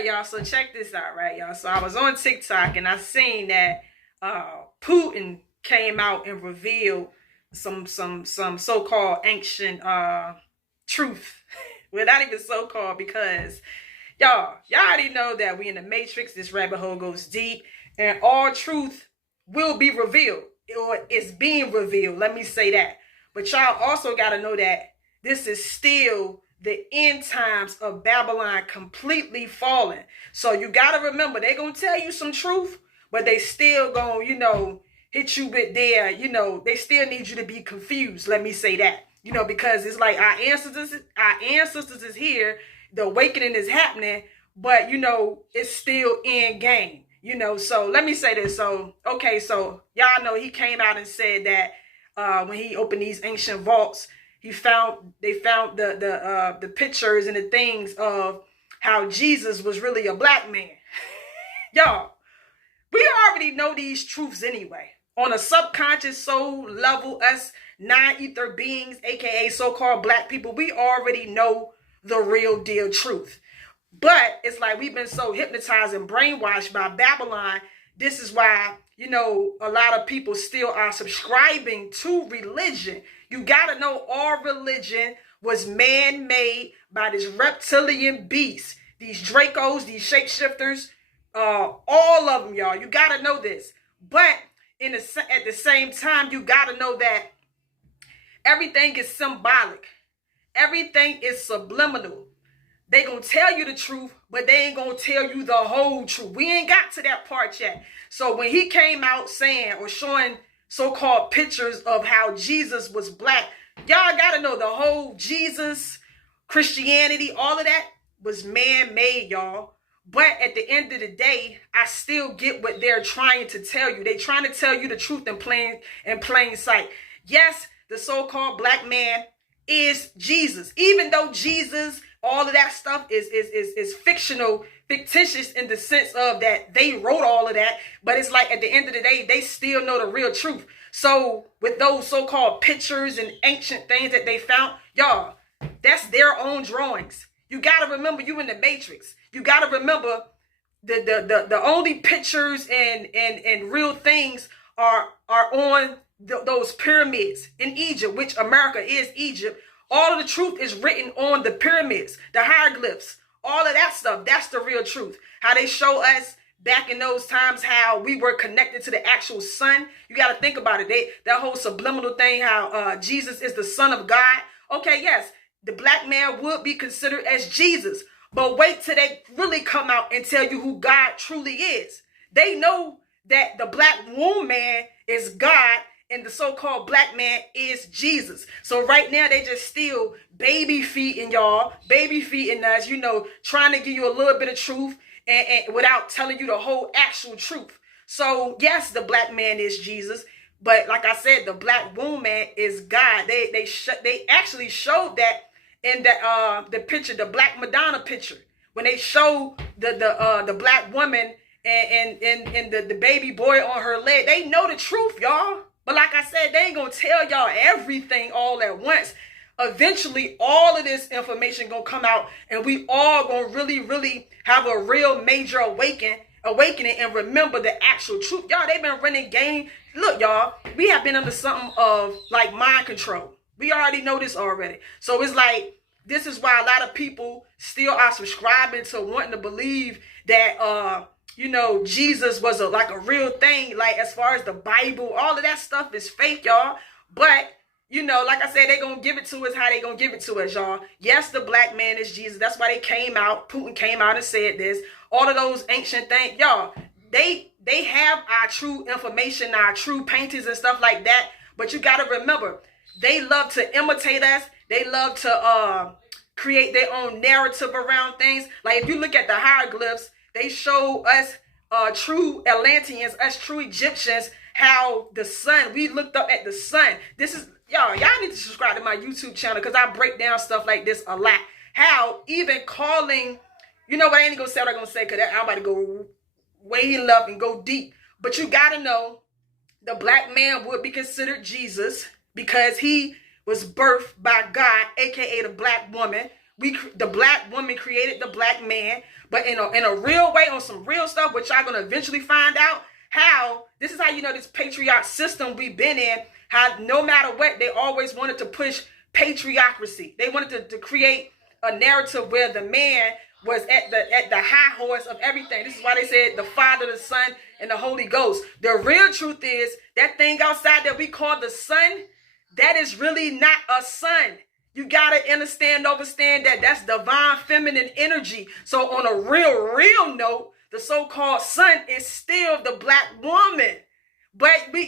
right, y'all. So check this out, right, y'all. So I was on TikTok and I seen that Putin came out and revealed some so-called ancient truth. Well, not even so-called, because y'all already know that we in the Matrix. This rabbit hole goes deep, and all truth will be revealed, or it's being revealed. Let me say that. But y'all also got to know that this is still the end times of Babylon completely falling. So you got to remember, they're going to tell you some truth, but they still going to, hit you with their, they still need you to be confused. Let me say that, because it's like our ancestors is here. The awakening is happening, but, it's still in game, So let me say this. So, okay, so y'all know he came out and said that when he opened these ancient vaults, they found the pictures and the things of how Jesus was really a black man. Y'all, we already know these truths anyway. On a subconscious soul level, us non-ether beings, aka so-called black people, we already know the real deal truth. But it's like we've been so hypnotized and brainwashed by Babylon. This is why, a lot of people still are subscribing to religion. You got to know all religion was man-made by this reptilian beast. These Dracos, these shapeshifters, all of them, y'all. You got to know this. But at the same time, you got to know that everything is symbolic. Everything is subliminal. They gonna tell you the truth, but they ain't gonna tell you the whole truth. We ain't got to that part yet. So when he came out saying or showing so-called pictures of how Jesus was black, y'all gotta know the whole Jesus, Christianity, all of that was man-made, y'all. But at the end of the day, I still get what they're trying to tell you. They're trying to tell you the truth in plain sight. Yes, the so-called black man is Jesus. Even though Jesus, all of that stuff is fictitious in the sense of that they wrote all of that. But it's like at the end of the day, they still know the real truth. So with those so-called pictures and ancient things that they found, y'all, that's their own drawings. You got to remember, you in the Matrix. You got to remember the only pictures and real things are on those pyramids in Egypt, which America is Egypt. All of the truth is written on the pyramids, the hieroglyphs, all of that stuff. That's the real truth. How they show us back in those times how we were connected to the actual sun. You got to think about it. That whole subliminal thing, how Jesus is the Son of God. Okay, yes, the black man would be considered as Jesus. But wait till they really come out and tell you who God truly is. They know that the black woman is God and the so-called black man is Jesus. So right now they just still baby feeding y'all, baby feeding us, trying to give you a little bit of truth and without telling you the whole actual truth. So yes, the black man is Jesus. But like I said, the black woman is God. They actually showed that in the picture, the Black Madonna picture, when they show the black woman and the baby boy on her leg. They know the truth, y'all. But like I said, they ain't gonna tell y'all everything all at once. Eventually, all of this information gonna come out, and we all gonna really have a real major awakening and remember the actual truth. Y'all, they've been running game. Look, y'all, we have been under something of like mind control. We already know this already. So it's like, this is why a lot of people still are subscribing to wanting to believe that, Jesus was a real thing. Like as far as the Bible, all of that stuff is fake, y'all. But, like I said, they're going to give it to us how they going to give it to us, y'all. Yes, the black man is Jesus. That's why they came out. Putin came out and said this. All of those ancient things, y'all, they have our true information, our true paintings and stuff like that. But you got to remember, they love to imitate us. They love to create their own narrative around things. Like if you look at the hieroglyphs, they show us true Atlanteans, us true Egyptians, how the sun, we looked up at the sun. This is, y'all need to subscribe to my YouTube channel because I break down stuff like this a lot. How even calling, what, I ain't gonna say what I'm gonna say because I'm about to go way left and go deep. But you gotta know the black man would be considered Jesus because he was birthed by God, aka the black woman, the black woman created the black man, but in a real way, on some real stuff, which y'all gonna eventually find out how. This is how you know this patriarch system we've been in. How no matter what, they always wanted to push patriarchy. They wanted to create a narrative where the man was at the high horse of everything. This is why they said the Father, the Son, and the Holy Ghost. The real truth is that thing outside that we call the sun, that is really not a sun. You gotta understand, understand that that's divine feminine energy. So on a real note, the so-called sun is still the black woman. But we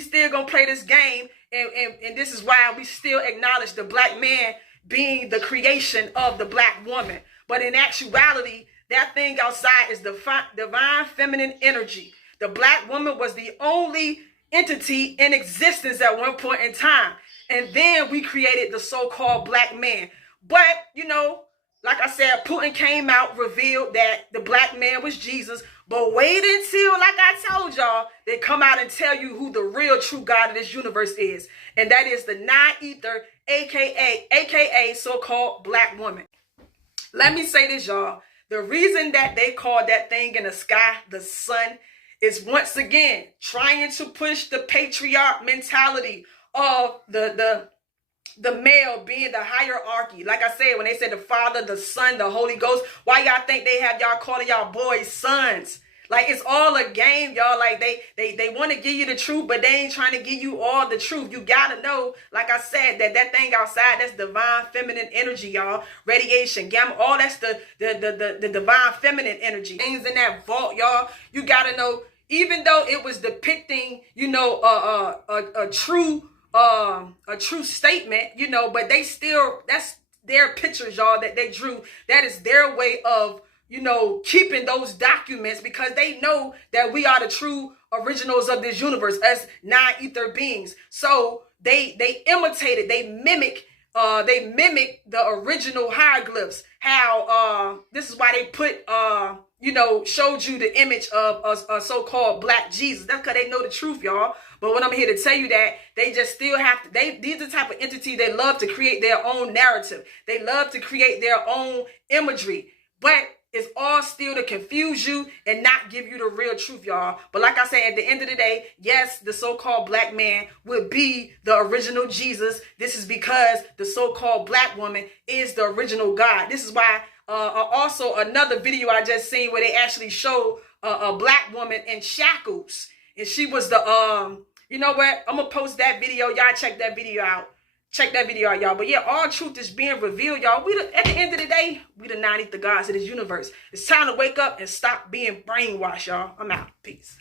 still gonna play this game, and this is why we still acknowledge the black man being the creation of the black woman. But in actuality, that thing outside is the divine feminine energy. The black woman was the only entity in existence at one point in time. And then we created the so-called black man. But, like I said, Putin came out, revealed that the black man was Jesus. But wait until, like I told y'all, they come out and tell you who the real true God of this universe is. And that is the non-ether, aka so-called black woman. Let me say this, y'all. The reason that they call that thing in the sky the sun is, once again, trying to push the patriarch mentality of the male being the hierarchy. Like I said, when they said the Father, the Son, the Holy Ghost, why y'all think they have y'all calling y'all boys sons? Like, it's all a game, y'all. Like, they want to give you the truth, but they ain't trying to give you all the truth. You gotta know, like I said, that thing outside, that's divine feminine energy, y'all. Radiation, gamma, all that's the divine feminine energy. Things in that vault, y'all. You gotta know, even though it was depicting, a true statement, but they still, that's their pictures, y'all, that they drew. That is their way of, keeping those documents, because they know that we are the true originals of this universe as non-ether beings. So they imitated, they mimic the original hieroglyphs. How this is why they put showed you the image of a so-called black Jesus. That's because they know the truth, y'all. But what I'm here to tell you, that they just still have to, these are the type of entity, they love to create their own narrative. They love to create their own imagery. But it's all still to confuse you and not give you the real truth, y'all. But like I said, at the end of the day, yes, the so-called black man would be the original Jesus. This is because the so-called black woman is the original God. This is why also another video I just seen where they actually show a black woman in shackles. And she was the, you know what? I'm going to post that video. Y'all check that video out. Check that video out, y'all. But yeah, all truth is being revealed, y'all. At the end of the day, we the non-ether gods of this universe. It's time to wake up and stop being brainwashed, y'all. I'm out. Peace.